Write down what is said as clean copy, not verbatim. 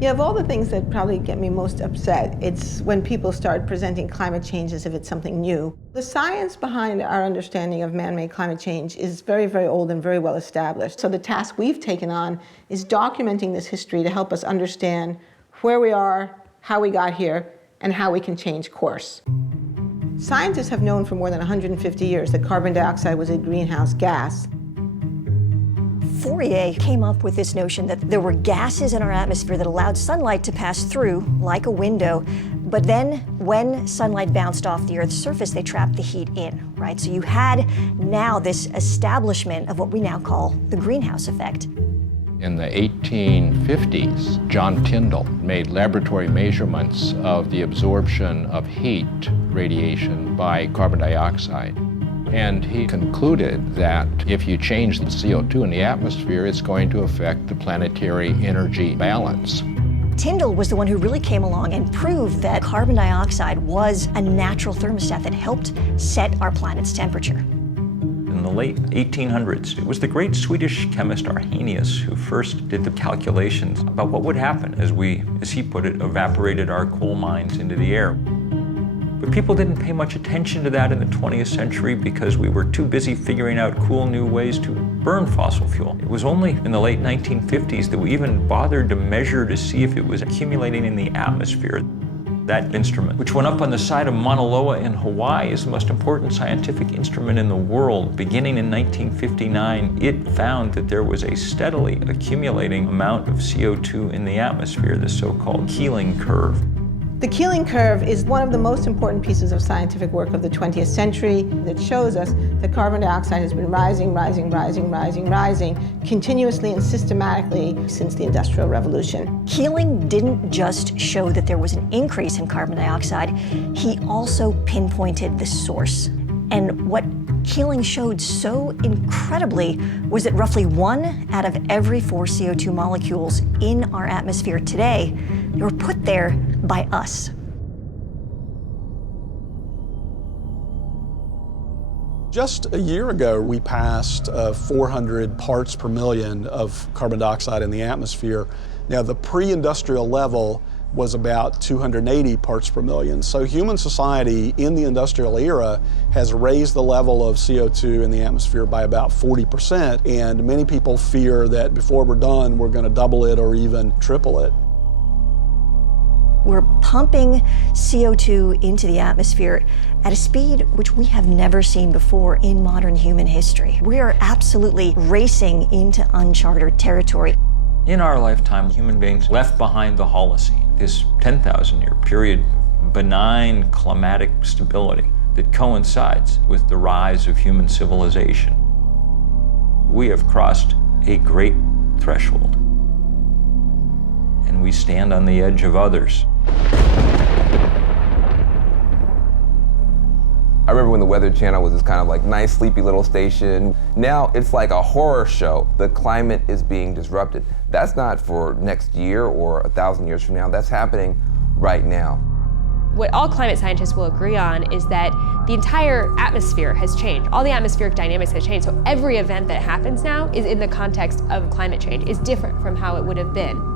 Yeah, of all the things that probably get me most upset, it's when people start presenting climate change as if it's something new. The science behind our understanding of man-made climate change is very, very old and very well established. So the task we've taken on is documenting this history to help us understand where we are, how we got here, and how we can change course. Scientists have known for more than 150 years that carbon dioxide was a greenhouse gas. Fourier came up with this notion that there were gases in our atmosphere that allowed sunlight to pass through like a window, but then when sunlight bounced off the Earth's surface, they trapped the heat in, right? So you had now this establishment of what we now call the greenhouse effect. In the 1850s, John Tyndall made laboratory measurements of the absorption of heat radiation by carbon dioxide. And he concluded that if you change the CO2 in the atmosphere, it's going to affect the planetary energy balance. Tyndall was the one who really came along and proved that carbon dioxide was a natural thermostat that helped set our planet's temperature. In the late 1800s, it was the great Swedish chemist Arrhenius who first did the calculations about what would happen as we, as he put it, evaporated our coal mines into the air. But people didn't pay much attention to that in the 20th century because we were too busy figuring out cool new ways to burn fossil fuel. It was only in the late 1950s that we even bothered to measure to see if it was accumulating in the atmosphere. That instrument, which went up on the side of Mauna Loa in Hawaii, is the most important scientific instrument in the world. Beginning in 1959, it found that there was a steadily accumulating amount of CO2 in the atmosphere, the so-called Keeling curve. The Keeling curve is one of the most important pieces of scientific work of the 20th century that shows us that carbon dioxide has been rising continuously and systematically since the Industrial Revolution. Keeling didn't just show that there was an increase in carbon dioxide, he also pinpointed the source. And what Keeling showed so incredibly was that roughly 1 out of every 4 CO2 molecules in our atmosphere today were put there by us. Just a year ago, we passed 400 parts per million of carbon dioxide in the atmosphere. Now, the pre-industrial level was about 280 parts per million. So human society in the industrial era has raised the level of CO2 in the atmosphere by about 40%, and many people fear that before we're done, we're going to double it or even triple it. We're pumping CO2 into the atmosphere at a speed which we have never seen before in modern human history. We are absolutely racing into uncharted territory. In our lifetime, human beings left behind the Holocene, this 10,000-year period of benign climatic stability that coincides with the rise of human civilization. We have crossed a great threshold, and we stand on the edge of others. I remember when the Weather Channel was this kind of like nice, sleepy little station. Now it's like a horror show. The climate is being disrupted. That's not for next year or 1,000 years from now. That's happening right now. What all climate scientists will agree on is that the entire atmosphere has changed. All the atmospheric dynamics have changed. So every event that happens now is in the context of climate change, is different from how it would have been.